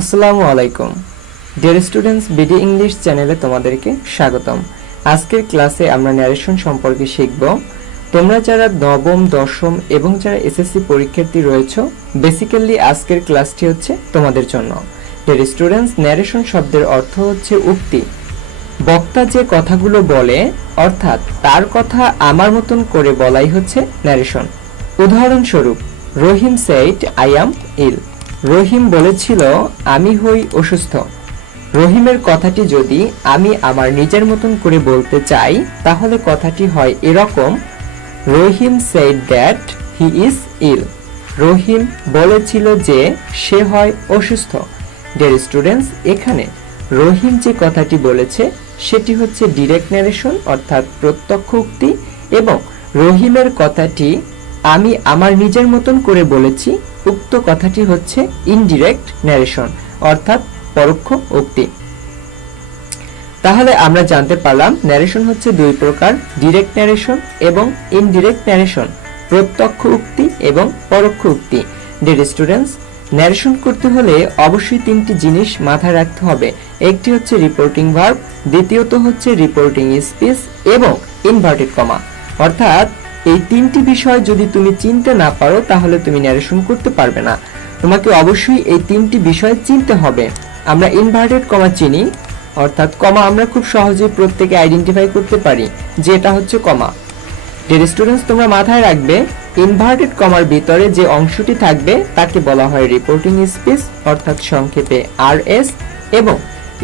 আসসালামু আলাইকুম dear students, BD English চ্যানেলে তোমাদেরকে স্বাগতম। আজকের ক্লাসে আমরা ন্যারেশন সম্পর্কে শিখব। তোমরা যারা নবম, দশম এবং যারা এসএসসি পরীক্ষার্থী রয়েছে, বেসিক্যালি আজকের ক্লাসটি হচ্ছে তোমাদের জন্য। ডিয়ার স্টুডেন্টস, ন্যারেশন শব্দের অর্থ হচ্ছে উক্তি। বক্তা যে কথাগুলো বলে, অর্থাৎ তার কথা আমার মতন করে বলাই হচ্ছে ন্যারেশন। উদাহরণস্বরূপ, রহিম সেড আই অ্যাম ইল। রহিম বলেছিল আমি হই অসুস্থ। রহিমের কথাটি যদি আমি আমার নিজের মতন করে বলতে চাই, তাহলে কথাটি হয় এরকম, Rahim said that he is ill. Rahim বলেছিল যে সে হয় অসুস্থ। ডিয়ার স্টুডেন্টস, এখানে রহিম যে কথাটি বলেছে সেটি হচ্ছে ডিরেক্ট ন্যারেশন, অর্থাৎ প্রত্যক্ষ উক্তি, এবং রহিমের কথাটি আমি আমার নিজের মতন করে বলেছি, উক্ত কথাটি হচ্ছে ইনডিরেক্ট ন্যারেশন, অর্থাৎ পরোক্ষ উক্তি। তাহলে আমরা জানতে পারলাম ন্যারেশন হচ্ছে দুই প্রকার, ডিরেক্ট ন্যারেশন এবং ইনডিরেক্ট ন্যারেশন, প্রত্যক্ষ উক্তি এবং পরোক্ষ উক্তি। ডিয়ার স্টুডেন্টস, ন্যারেশন করতে হলে অবশ্যই তিনটি জিনিস মাথায় রাখতে হবে। একটি হচ্ছে রিপোর্টিং ভার্ব, দ্বিতীয়ত হচ্ছে রিপোর্টিং স্পিচ এবং ইনভার্টেড কমা। অর্থাৎ এই তিনটি বিষয় যদি তুমি চিনতে না পারো, তাহলে তুমি ন্যারেশন করতে পারবে না। তোমাকে অবশ্যই এই তিনটি বিষয় চিনতে হবে। আমরা ইনভার্টেড কমা চিনি, অর্থাৎ কমা আমরা খুব সহজেই প্রত্যেকে আইডেন্টিফাই করতে পারি যে এটা হচ্ছে কমা। ডিয়ার স্টুডেন্টস, তোমরা মাথায় রাখবে ইনভার্টেড কমার ভিতরে যে অংশটি থাকবে তাকে বলা হয় রিপোর্টিং স্পিচ, অর্থাৎ সংক্ষেপে আরএস, এবং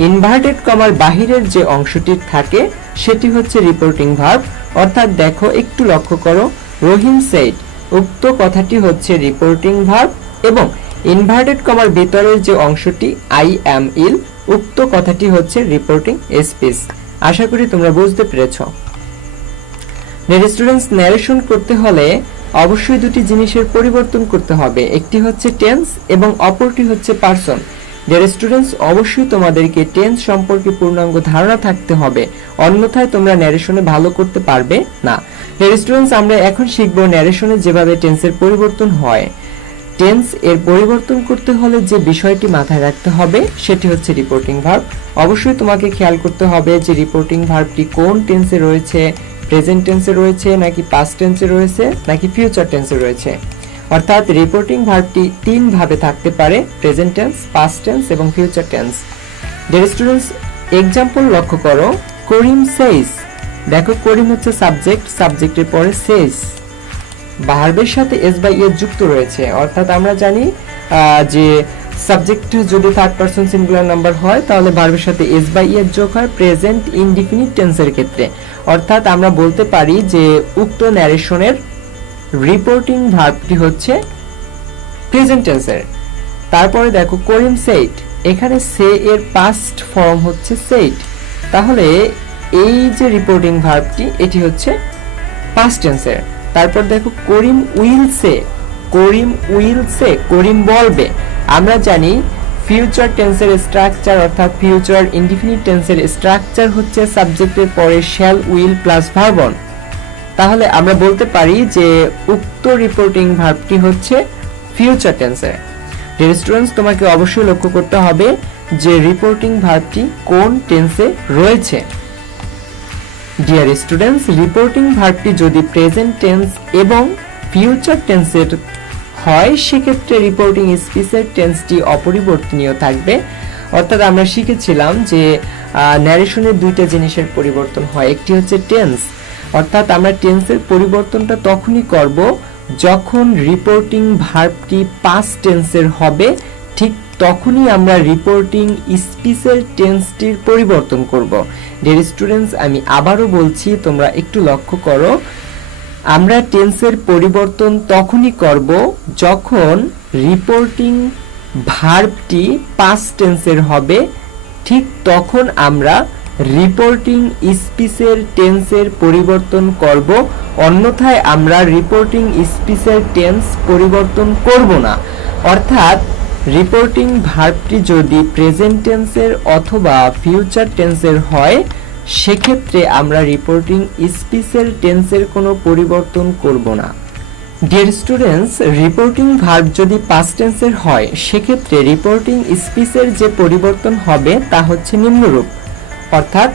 ইনভার্টেড কমার বাহিরের যে অংশটি থাকে সেটি হচ্ছে রিপোর্টিং ভার্ব। অর্থাৎ দেখো, একটু লক্ষ্য করো, রহিম সেড, উক্ত কথাটি হচ্ছে রিপোর্টিং ভার্ব, এবং ইনভার্টেড কমার ভিতরের যে অংশটি আই অ্যাম ইল, উক্ত কথাটি হচ্ছে রিপোর্টিং স্পিচ। আশা করি তোমরা বুঝতে পেরেছ। ডিয়ার স্টুডেন্টস, ন্যারেশন করতে হলে অবশ্যই দুটি জিনিসের পরিবর্তন করতে হবে, একটি হচ্ছে টেন্স এবং অপরটি হচ্ছে পারসন। ডিয়ার স্টুডেন্টস, অবশ্যই তোমাদেরকে টেন্স সম্পর্কে পূর্ণাঙ্গ ধারণা থাকতে হবে, অন্যথায় তোমরা ন্যারেশনে ভালো করতে পারবে না। ডিয়ার স্টুডেন্টস, আমরা এখন শিখব ন্যারেশনে যেভাবে টেন্সের পরিবর্তন হয়। টেন্স এর পরিবর্তন করতে হলে যে বিষয়টি মাথায় রাখতে হবে সেটি হচ্ছে রিপোর্টিং ভার্ব। অবশ্যই তোমাকে খেয়াল করতে হবে যে রিপোর্টিং ভার্বটি কোন টেন্সে রয়েছে, প্রেজেন্ট টেন্সে রয়েছে নাকি পাস্ট টেন্সে রয়েছে নাকি ফিউচার টেন্সে রয়েছে। অর্থাৎ রিপোর্টিং ভার্বটি তিন ভাবে থাকতে পারে, প্রেজেন্ট টেন্স, পাস্ট টেন্স এবং future tense. Dear students, example লক্ষ্য করো, করিম সেইস। দেখো, করিম হচ্ছে সাবজেক্ট, সাবজেক্টের পরে সেইস, ভার্বের সাথে এস বাই এস যুক্ত রয়েছে। অর্থাৎ আমরা জানি যে সাবজেক্ট যদি থার্ড পারসন সিঙ্গুলার নাম্বার হয় তাহলে ভার্বের সাথে এস বাই এস যোগ হয় প্রেজেন্ট ইনডিফিনিট টেন্সের ক্ষেত্রে। অর্থাৎ আমরা বলতে পারি যে উক্ত ন্যারেশনের রিপোর্টিং ভার্বটি হচ্ছে প্রেজেন্ট টেন্সের। তারপরে দেখো, করিম সেইড, এখানে সে এর পাস্ট ফর্ম হচ্ছে সেইড, তাহলে এই যে রিপোর্টিং ভার্বটি এটি হচ্ছে পাস্ট টেন্সের। তারপর দেখো, করিম will say, Karim will say, করিম বলবে। আমরা জানি ফিউচার টেন্সের স্ট্রাকচার, অর্থাৎ ফিউচার ইনডিফিনিট টেন্সের স্ট্রাকচার হচ্ছে সাবজেক্টের পরে shall, will plus verb on. তাহলে আমরা বলতে পারি যে উক্ত রিপোর্টিং ভার্বটি হচ্ছে ফিউচার টেন্সের। ডিয়ার স্টুডেন্টস, তোমাকে অবশ্যই লক্ষ্য করতে হবে যে রিপোর্টিং ভার্বটি কোন টেন্সে রয়েছে। ডিয়ার স্টুডেন্টস, রিপোর্টিং ভার্বটি যদি প্রেজেন্ট টেন্স এবং ফিউচার টেন্সের হয়, সেক্ষেত্রে রিপোর্টিং স্পিচের টেন্সটি অপরিবর্তনীয় থাকবে। অর্থাৎ আমরা শিখেছিলাম যে ন্যারেশনের দুইটা জিনিসের পরিবর্তন হয়, একটি হচ্ছে টেন্স, অর্থাৎ আমরা টেন্সের পরিবর্তনটা তখনই করব যখন রিপোর্টিং ভার্বটি পাস্ট টেন্সের হবে, ঠিক তখনই আমরা রিপোর্টিং স্পিচের টেন্সটির পরিবর্তন করব। ডিয়ার স্টুডেন্টস, আমি আবারও বলছি, তোমরা একটু লক্ষ্য করো, আমরা টেন্সের পরিবর্তন তখনই করব যখন রিপোর্টিং ভার্বটি পাস্ট টেন্সের হবে, ঠিক তখন আমরা রিপোর্টিং স্পিচের টেন্সের পরিবর্তন করব, অন্যথায় আমরা রিপোর্টিং স্পিচের টেন্স পরিবর্তন করব না। অর্থাৎ রিপোর্টিং ভার্বটি যদি প্রেজেন্ট টেন্সের অথবা ফিউচার টেন্সের হয়, সেক্ষেত্রে আমরা রিপোর্টিং স্পিচের টেন্সের কোনো পরিবর্তন করব না। ডিয়ার স্টুডেন্টস, রিপোর্টিং ভার্ব যদি পাস্ট টেন্সের হয় সেক্ষেত্রে রিপোর্টিং স্পিচের যে পরিবর্তন হবে তা হচ্ছে নিম্নরূপ। অর্থাৎ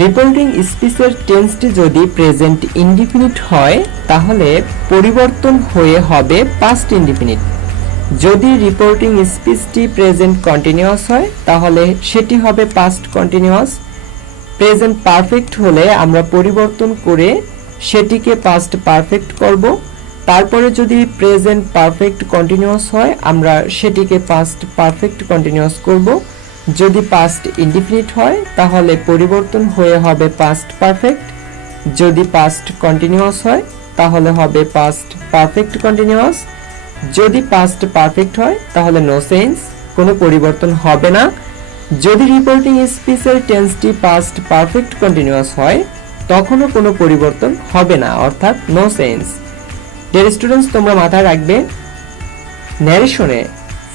রিপোর্টিং স্পিচের টেন্সটি যদি প্রেজেন্ট ইনডিফিনিট হয় তাহলে পরিবর্তন হয়ে হবে পাস্ট ইনডিফিনিট। যদি রিপোর্টিং স্পিচটি প্রেজেন্ট কন্টিনিউয়াস হয় তাহলে সেটি হবে পাস্ট কন্টিনিউয়াস। প্রেজেন্ট পারফেক্ট হলে আমরা পরিবর্তন করে সেটিকে পাস্ট পারফেক্ট করব। তারপরে যদি প্রেজেন্ট পারফেক্ট কন্টিনিউয়াস হয় আমরা সেটিকে পাস্ট পারফেক্ট কন্টিনিউয়াস করব। যদি পাস্ট ইনডিফিনিট হয় তাহলে পরিবর্তন হয়ে হবে পাস্ট পারফেক্ট। যদি পাস্ট কন্টিনিউয়াস হয় তাহলে হবে পাস্ট পারফেক্ট কন্টিনিউয়াস। যদি পাস্ট পারফেক্ট হয় তাহলে নো চেঞ্জ, কোনো পরিবর্তন হবে না। যদি রিপোর্টিং স্পিচের টেন্সটি পাস্ট পারফেক্ট কন্টিনিউয়াস হয় তখনও কোনো পরিবর্তন হবে না, অর্থাৎ নো চেঞ্জ। ডিয়ার স্টুডেন্টস, তোমরা মাথায় রাখবে ন্যারেশনে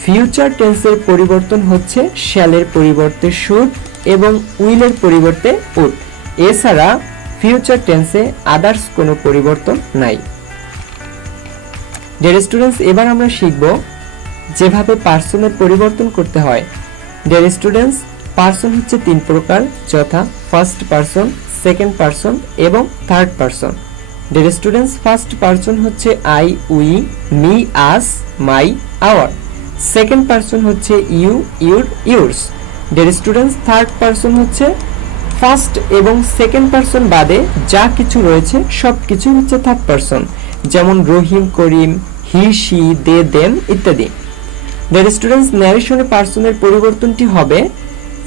ফিউচার টেন্সের পরিবর্তন হচ্ছে শ্যালের পরিবর্তে শুড এবং উইলের পরিবর্তে উড। এছাড়া ফিউচার টেন্সে আদার্স কোনো পরিবর্তন নাই। ডিয়ার স্টুডেন্টস, এবার আমরা শিখব যেভাবে পার্সনের পরিবর্তন করতে হয়। ডিয়ার স্টুডেন্টস, পার্সন হচ্ছে তিন প্রকার, যথা ফার্স্ট পার্সন, সেকেন্ড পার্সন এবং third person. Dear students, first person হচ্ছে I, we, me, us, my, our. Second person হচ্ছে you, your, yours. Dear students, third person হচ্ছে ফার্স্ট এবং সেকেন্ড পার্সন বাদে যা কিছু রয়েছে সব কিছু হচ্ছে থার্ড পার্সন, যেমন রহিম, করিম, হি, শি, দে, দেম ইত্যাদি। ডিয়ার স্টুডেন্টস, ন্যারেশনে পার্সনের পরিবর্তনটি হবে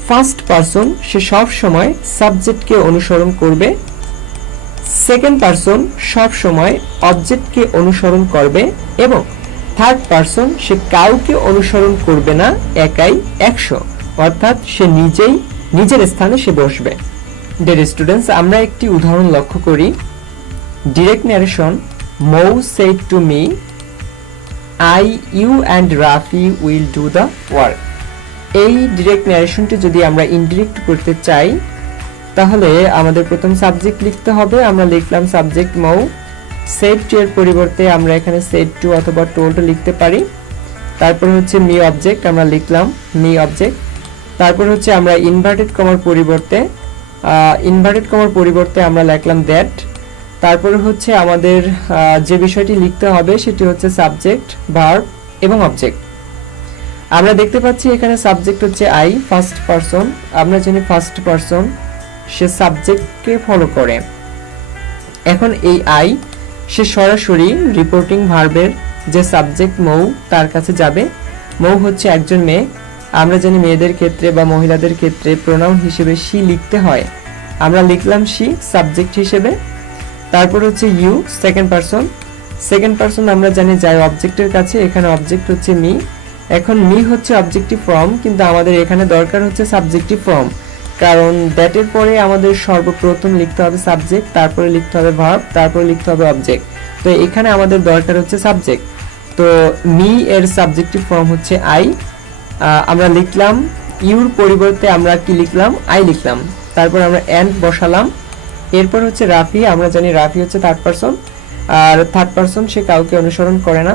ফার্স্ট পার্সন সে সব সময় সাবজেক্টকে অনুসরণ করবে, সেকেন্ড পার্সন সব সময় অবজেক্টকে অনুসরণ করবে এবং থার্ড পার্সন সে কাউকে অনুসরণ করবে না, একাই 100, অর্থাৎ সে নিজেই নিজের স্থানে সে বসবে। ডিয়ার স্টুডেন্টস, আমরা একটি উদাহরণ লক্ষ্য করি। Direct narration, Mou said to me, I, you and Rafi will do the work. এই ডিরেক্ট ন্যারেশনটি যদি আমরা ইনডিরেক্ট করতে চাই তাহলে আমাদের প্রথম সাবজেক্ট লিখতে হবে। আমরা লিখলাম সাবজেক্ট মৌ। সেড টু এর পরিবর্তে আমরা এখানে সেড টু অথবা টোল্ড লিখতে পারি। তারপর হচ্ছে মি অবজেক্ট, আমরা লিখলাম মি অবজেক্ট। তারপর হচ্ছে আমরা ইনভার্টেড কমার পরিবর্তে আমরা লিখলাম দ্যাট। তারপরে হচ্ছে আমাদের যে বিষয়টি লিখতে হবে সেটি হচ্ছে সাবজেক্ট, ভার্ব এবং অবজেক্ট। আমরা দেখতে পাচ্ছি এখানে সাবজেক্ট হচ্ছে আই, ফার্স্ট পারসন। আমরা জানি ফার্স্ট পারসন সে সাবজেক্টকে ফলো করে। এখন এই আই সে সরাসরি রিপোর্টিং ভার্বের যে সাবজেক্ট মৌ তার কাছে যাবে। মৌ হচ্ছে একজন মেয়ে। আমরা জানি মেয়েদের ক্ষেত্রে বা মহিলাদের ক্ষেত্রে প্রোনাউন হিসেবে শি লিখতে হয়, আমরা লিখলাম শি সাবজেক্ট হিসেবে। তারপর হচ্ছে ইউ, সেকেন্ড পারসন আমরা জানি যায় অবজেক্টের কাছে, এখানে অবজেক্ট হচ্ছে মি। এখন মি হচ্ছে অবজেক্টিভ ফর্ম, কিন্তু আমাদের এখানে দরকার হচ্ছে সাবজেক্টিভ ফর্ম, কারণ দ্যাটের পরে আমাদের সর্বপ্রথম লিখতে হবে সাবজেক্ট, তারপরে লিখতে হবে ভার্ব, তারপরে লিখতে হবে অবজেক্ট। তো এখানে আমাদের দরকার হচ্ছে সাবজেক্ট। তো মি এর সাবজেক্টিভ ফর্ম হচ্ছে আই। আমরা লিখলাম ইউর পরিবর্তে আমরা কি লিখলাম, আই লিখলাম। তারপর আমরা এন্ড বসালাম। এরপর হচ্ছে রাফি, আমরা জানি রাফি হচ্ছে থার্ড পারসন, আর থার্ড পারসন সে কাউকে অনুসরণ করে না,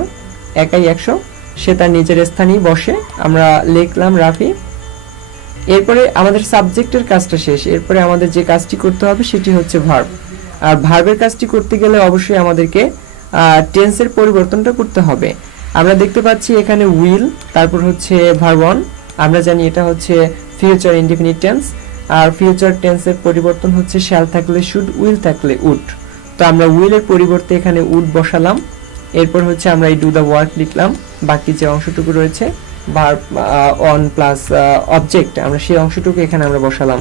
একাই 100, সে তার নিজের স্থানেই বসে। আমরা লিখলাম রাফি। এরপরে আমাদের সাবজেক্টের কাজটা শেষ। এরপরে আমাদের যে কাজটি করতে হবে সেটি হচ্ছে ভার্ব। আর ভার্বের কাজটি করতে গেলে অবশ্যই আমাদেরকে টেন্সের পরিবর্তনটা করতে হবে। আমরা দেখতে পাচ্ছি এখানে উইল, তারপর হচ্ছে ভার্ব অন। আমরা জানি এটা হচ্ছে ফিউচার ইনডিফিনিট টেন্স, আর ফিউচার টেন্সের পরিবর্তন হচ্ছে শ্যাল থাকলে শুড, উইল থাকলে উড। তো আমরা উইলের পরিবর্তে এখানে উড বসালাম। এরপর হচ্ছে আমরা এই ডু দ্য ওয়ার্ক লিখলাম। বাকি যে অংশটুকু রয়েছে ভার্ব অন প্লাস অবজেক্ট, আমরা সেই অংশটুকু এখানে আমরা বসালাম।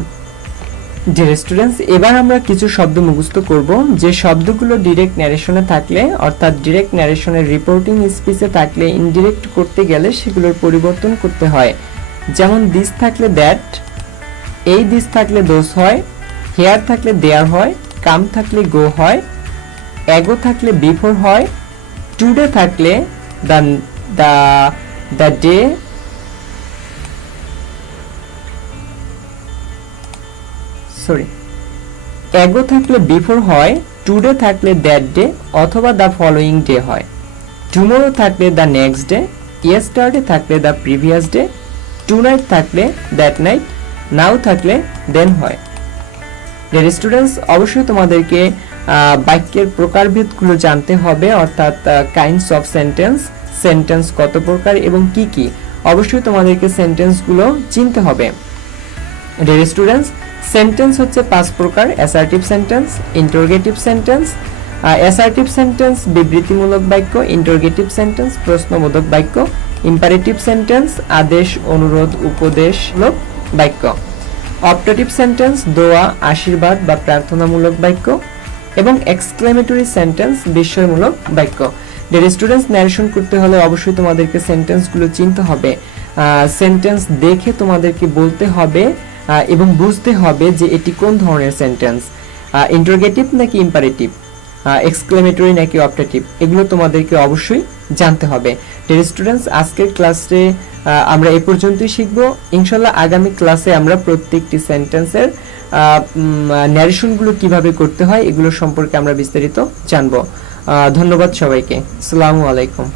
ডিয়ার স্টুডেন্টস, এবার আমরা কিছু শব্দ মুখস্থ করব যে শব্দগুলো ডিরেক্ট ন্যারেশনে থাকলে, অর্থাৎ ডিরেক্ট ন্যারেশনের রিপোর্টিং স্পিচে থাকলে ইনডিরেক্ট করতে গেলে সেগুলোর পরিবর্তন করতে হয়। যেমন দিস থাকলে দ্যাট, এই দিস থাকলে দোস হয়, হেয়ার থাকলে দেয়ার হয়, কাম থাকলে গো হয়, এগো থাকলে বিফোর হয়, টুডে থাকলে দ্য ডে, এগো থাকলে বিফোর হয়, টুডে থাকলে দ্যাট ডে অথবা দ্য ফলোয়িং ডে হয়। টুমোরো থাকলে দ্য নেক্সট ডে, ইয়েস্টারডে থাকলে দ্য প্রিভিয়াস ডে, টুনাইট থাকলে দ্যাট নাইট, নাও থাকলে দেন হয়। ডিয়ার স্টুডেন্টস, অবশ্যই তোমাদেরকে বাক্যের প্রকারভেদগুলো জানতে হবে, অর্থাৎ কাইন্ডস অফ সেন্টেন্স, সেন্টেন্স কত প্রকার এবং কি কি, অবশ্যই তোমাদেরকে সেন্টেন্সগুলো চিনতে হবে। ডিয়ার স্টুডেন্টস, সেন্টেন্স হচ্ছে 5 প্রকার: assertive sentence, interrogative sentence, assertive sentence বিবৃতিমূলক বাক্য, ইন্টারোগেটিভ সেন্টেন্স প্রশ্নবোধক বাক্য, ইম্পারেটিভ সেন্টেন্স আদেশ অনুরোধ উপদেশমূলক বাক্য, অপটেটিভ সেন্টেন্স দোয়া আশীর্বাদ বা প্রার্থনামূলক বাক্য এবং এক্সক্লেমেটরি সেন্টেন্স বিস্ময়মূলক বাক্য। ডিয়ার স্টুডেন্টস, ন্যারেশন করতে হলে অবশ্যই তোমাদেরকে সেন্টেন্সগুলো চিনতে হবে। সেন্টেন্স দেখে তোমাদেরকে বলতে হবে এবং বুঝতে হবে যে এটি কোন ধরনের সেন্টেন্স, ইন্টারোগেটিভ নাকি ইম্পারেটিভ, এক্সক্লেমেটরি নাকি অপটেটিভ, এগুলো তোমাদেরকে অবশ্যই জানতে হবে। ডিয়ার স্টুডেন্টস, আজকের ক্লাসে আমরা এ পর্যন্তই শিখব। ইনশাল্লাহ আগামী ক্লাসে আমরা প্রত্যেকটি সেন্টেন্সের ন্যারেশনগুলো কিভাবে করতে হয় এগুলো সম্পর্কে আমরা বিস্তারিত জানব। ধন্যবাদ সবাইকে। আসসালামু আলাইকুম।